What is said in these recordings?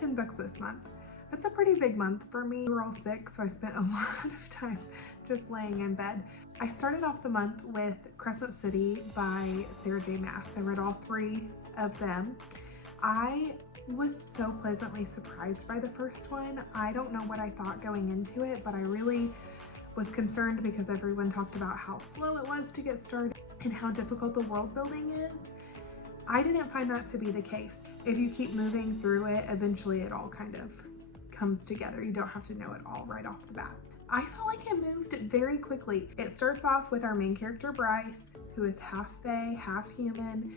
10 books this month. That's a pretty big month for me. We were all sick, so I spent a lot of time just laying in bed. I started off the month with Crescent City by Sarah J. Maas. I read all 3 of them. I was so pleasantly surprised by the first one. I don't know what I thought going into it, but I really was concerned because everyone talked about how slow it was to get started and how difficult the world building is. I didn't find that to be the case. If you keep moving through it, eventually it all kind of comes together. You don't have to know it all right off the bat. I felt like it moved very quickly. It starts off with our main character, Bryce, who is half fae, half human.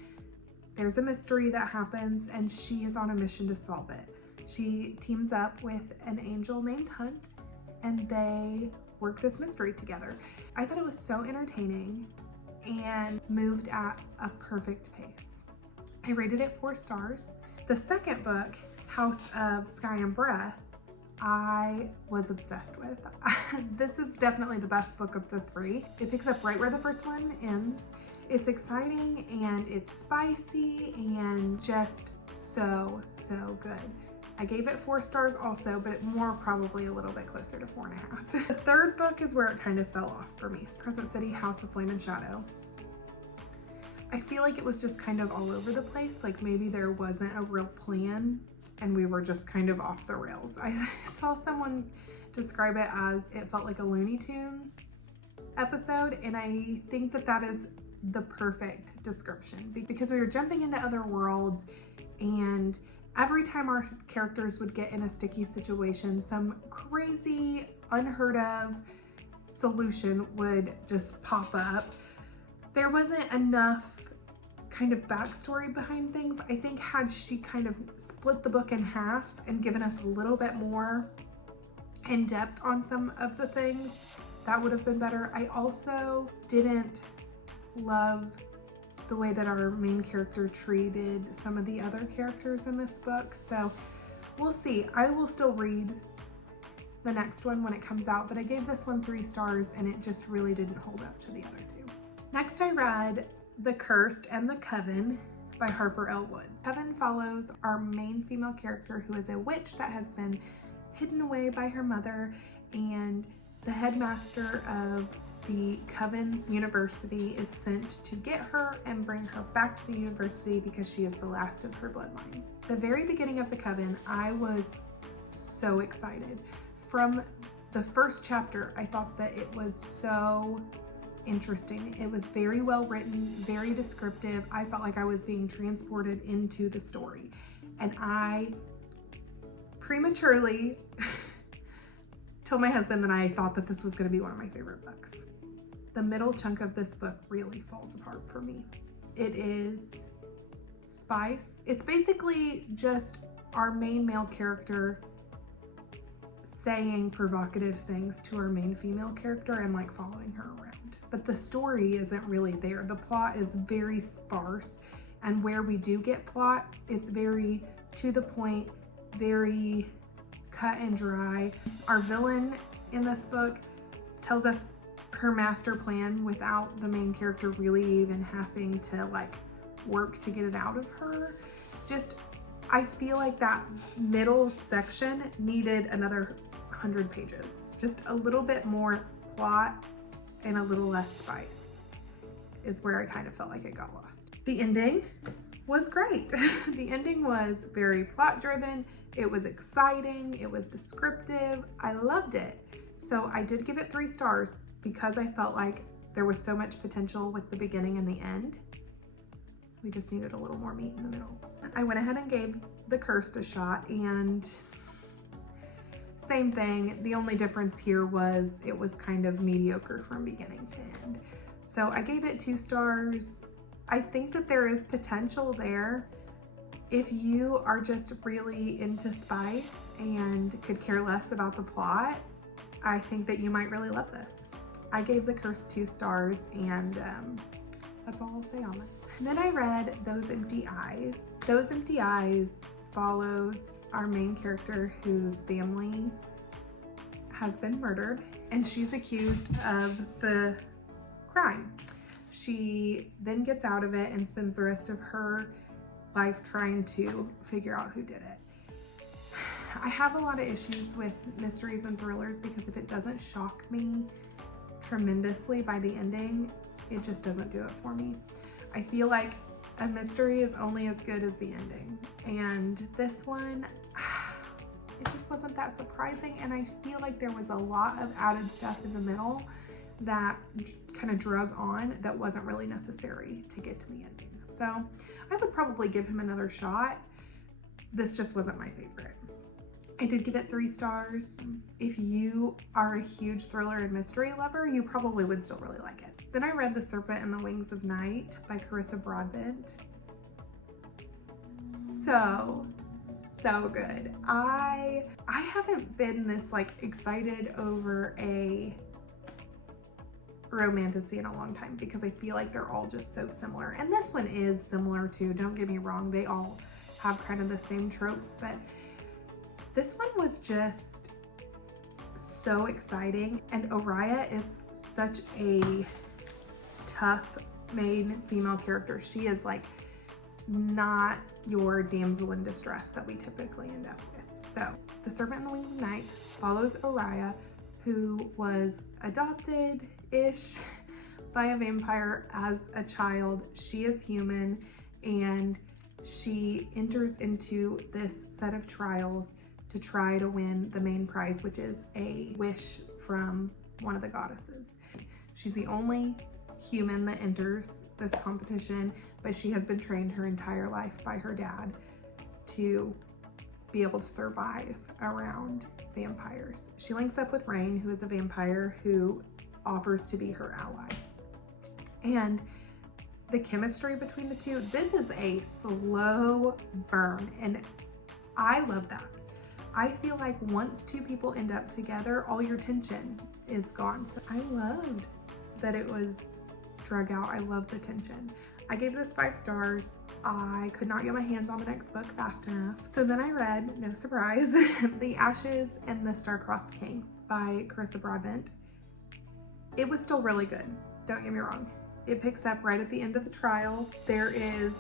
There's a mystery that happens and she is on a mission to solve it. She teams up with an angel named Hunt and they work this mystery together. I thought it was so entertaining and moved at a perfect pace. I rated it 4 stars. The second book, House of Sky and Breath, I was obsessed with. This is definitely the best book of the 3. It picks up right where the first one ends. It's exciting and it's spicy and just so good. I gave it 4 stars also, but more probably a little bit closer to 4.5. The third book is where it kind of fell off for me. Crescent City, House of Flame and Shadow. I feel like it was just kind of all over the place. Like maybe there wasn't a real plan and we were just kind of off the rails. I saw someone describe it as it felt like a Looney Tune episode, and I think that that is the perfect description because we were jumping into other worlds, and every time our characters would get in a sticky situation, some crazy, unheard of solution would just pop up. There wasn't enough kind of backstory behind things. I think had she kind of split the book in half and given us a little bit more in depth on some of the things, that would have been better. I also didn't love the way that our main character treated some of the other characters in this book, so we'll see. I will still read the next one when it comes out, but I gave this one 3 stars and it just really didn't hold up to the other 2. Next I read The Cursed and the Coven by Harper L. Woods. Coven follows our main female character who is a witch that has been hidden away by her mother, and the headmaster of the Coven's university is sent to get her and bring her back to the university because she is the last of her bloodline. The very beginning of the Coven, I was so excited. From the first chapter, I thought that it was so interesting. It was very well written, very descriptive. I felt like I was being transported into the story, and I prematurely told my husband that I thought that this was going to be one of my favorite books. The middle chunk of this book really falls apart for me. It is spice. It's basically just our main male character saying provocative things to our main female character and like following her around. But the story isn't really there. The plot is very sparse, and where we do get plot, it's very to the point, very cut and dry. Our villain in this book tells us her master plan without the main character really even having to like work to get it out of her. Just, I feel like that middle section needed another 100 pages. Just a little bit more plot and a little less spice is where I kind of felt like it got lost. The ending was great. The ending was very plot driven. It was exciting. It was descriptive. I loved it. So I did give it 3 stars because I felt like there was so much potential with the beginning and the end. We just needed a little more meat in the middle. I went ahead and gave The Cursed a shot, and same thing. The only difference here was it was kind of mediocre from beginning to end. So I gave it 2 stars. I think that there is potential there. If you are just really into spice and could care less about the plot, I think that you might really love this. I gave The Cursed 2 stars, and that's all I'll say on it. And then I read Those Empty Eyes. Those Empty Eyes follows our main character whose family has been murdered, and she's accused of the crime. She then gets out of it and spends the rest of her life trying to figure out who did it. I have a lot of issues with mysteries and thrillers because if it doesn't shock me tremendously by the ending, it just doesn't do it for me. I feel like a mystery is only as good as the ending, and this one, it just wasn't that surprising, and I feel like there was a lot of added stuff in the middle that kind of drug on that wasn't really necessary to get to the ending. So I would probably give him another shot. This just wasn't my favorite. I did give it 3 stars. If you are a huge thriller and mystery lover, you probably would still really like it. Then I read The Serpent and the Wings of Night by Carissa Broadbent. So good. I haven't been this like excited over a romantasy in a long time because I feel like they're all just so similar. And this one is similar too, don't get me wrong. They all have kind of the same tropes, but this one was just so exciting. And Oriah is such a tough main female character. She is like not your damsel in distress that we typically end up with. So The Serpent and the Wings of Night follows Oriah, who was adopted-ish by a vampire as a child. She is human, and she enters into this set of trials to try to win the main prize, which is a wish from one of the goddesses. She's the only human that enters this competition, but she has been trained her entire life by her dad to be able to survive around vampires. She links up with Rain, who is a vampire who offers to be her ally. And the chemistry between the two, this is a slow burn, and I love that. I feel like once 2 people end up together, all your tension is gone. So I loved that it was drug out. I love the tension. I gave this 5 stars. I could not get my hands on the next book fast enough. So then I read, no surprise, The Ashes and the Star-Crossed King by Carissa Broadbent. It was still really good, don't get me wrong. It picks up right at the end of the trial. There is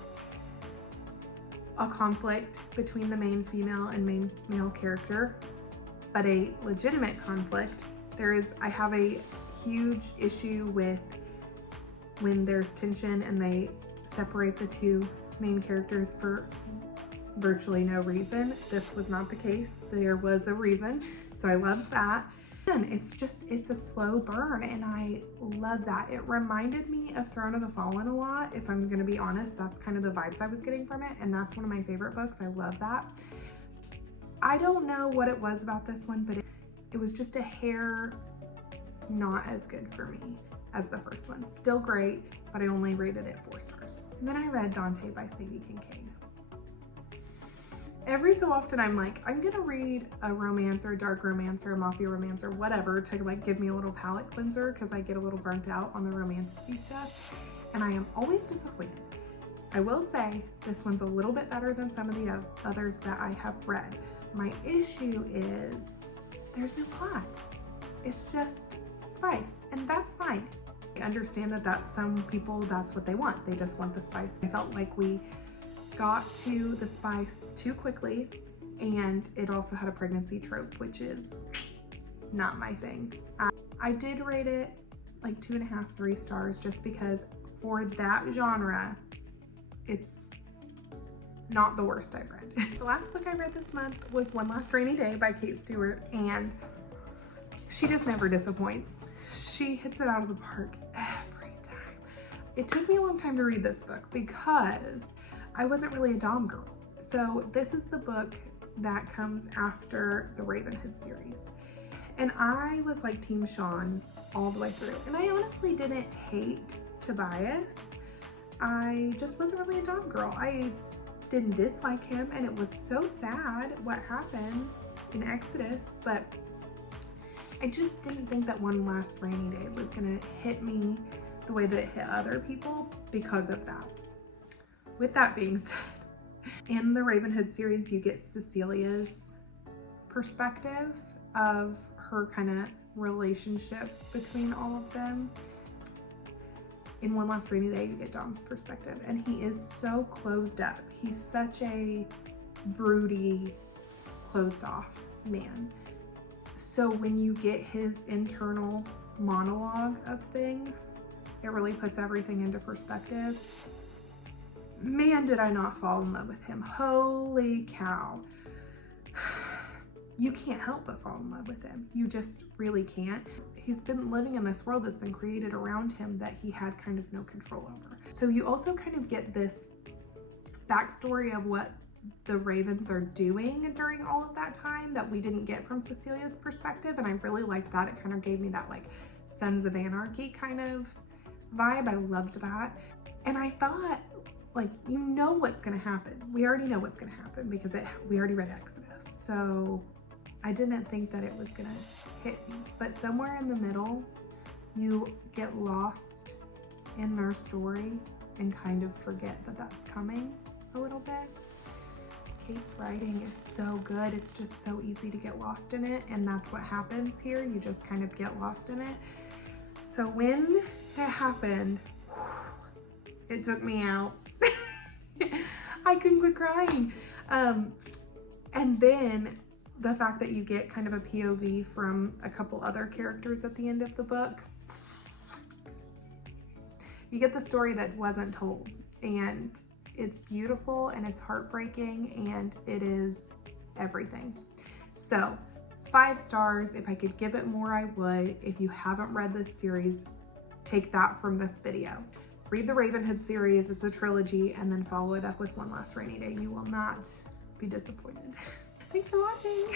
a conflict between the main female and main male character, but a legitimate conflict. I have a huge issue with when there's tension and they separate the 2 main characters for virtually no reason. This was not the case. There was a reason, so I loved that. And it's a slow burn, and I love that. It reminded me of Throne of the Fallen a lot, if I'm gonna be honest. That's kind of the vibes I was getting from it, and that's one of my favorite books. I love that. I don't know what it was about this one, but it was just a hair not as good for me as the first one. Still great, but I only rated it 4 stars. And then I read Dante by Sadie Kincaid. Every so often I'm like, I'm gonna read a romance or a dark romance or a mafia romance or whatever to like give me a little palate cleanser, because I get a little burnt out on the romantic-y stuff, and I am always disappointed. I will say this one's a little bit better than some of the others that I have read. My issue is there's no plot. It's just spice, and that's fine. I understand that some people, that's what they want. They just want the spice. I felt like we got to the spice too quickly, and it also had a pregnancy trope, which is not my thing. I did rate it like 2.5, 3 stars, just because for that genre, it's not the worst I've read. The last book I read this month was One Last Rainy Day by Kate Stewart, and she just never disappoints. She hits it out of the park every time. It took me a long time to read this book because I wasn't really a Dom girl. So this is the book that comes after the Ravenhood series. And I was like Team Sean all the way through. And I honestly didn't hate Tobias. I just wasn't really a Dom girl. I didn't dislike him, and it was so sad what happens in Exodus, but I just didn't think that One Last Rainy Day was gonna hit me the way that it hit other people because of that. With that being said, in the Ravenhood series, you get Cecilia's perspective of her kind of relationship between all of them. In One Last Rainy Day, you get Dom's perspective, and he is so closed up. He's such a broody, closed off man. So when you get his internal monologue of things, it really puts everything into perspective. Man, did I not fall in love with him. Holy cow. You can't help but fall in love with him. You just really can't. He's been living in this world that's been created around him that he had kind of no control over. So you also kind of get this backstory of what the Ravens are doing during all of that time that we didn't get from Cecilia's perspective, and I really liked that. It kind of gave me that like Sons of Anarchy kind of vibe. I loved that. And I thought, like, you know what's gonna happen. We already know what's gonna happen because we already read Exodus. So I didn't think that it was gonna hit me. But somewhere in the middle, you get lost in their story and kind of forget that that's coming a little bit. Kate's writing is so good. It's just so easy to get lost in it, and that's what happens here. You just kind of get lost in it. So when it happened, it took me out. I couldn't quit crying. And then the fact that you get kind of a POV from a couple other characters at the end of the book. You get the story that wasn't told, and it's beautiful and it's heartbreaking and it is everything. So 5 stars. If I could give it more, I would. If you haven't read this series, take that from this video. Read the Ravenhood series. It's a trilogy, and then follow it up with One Last Rainy Day. You will not be disappointed. Thanks for watching.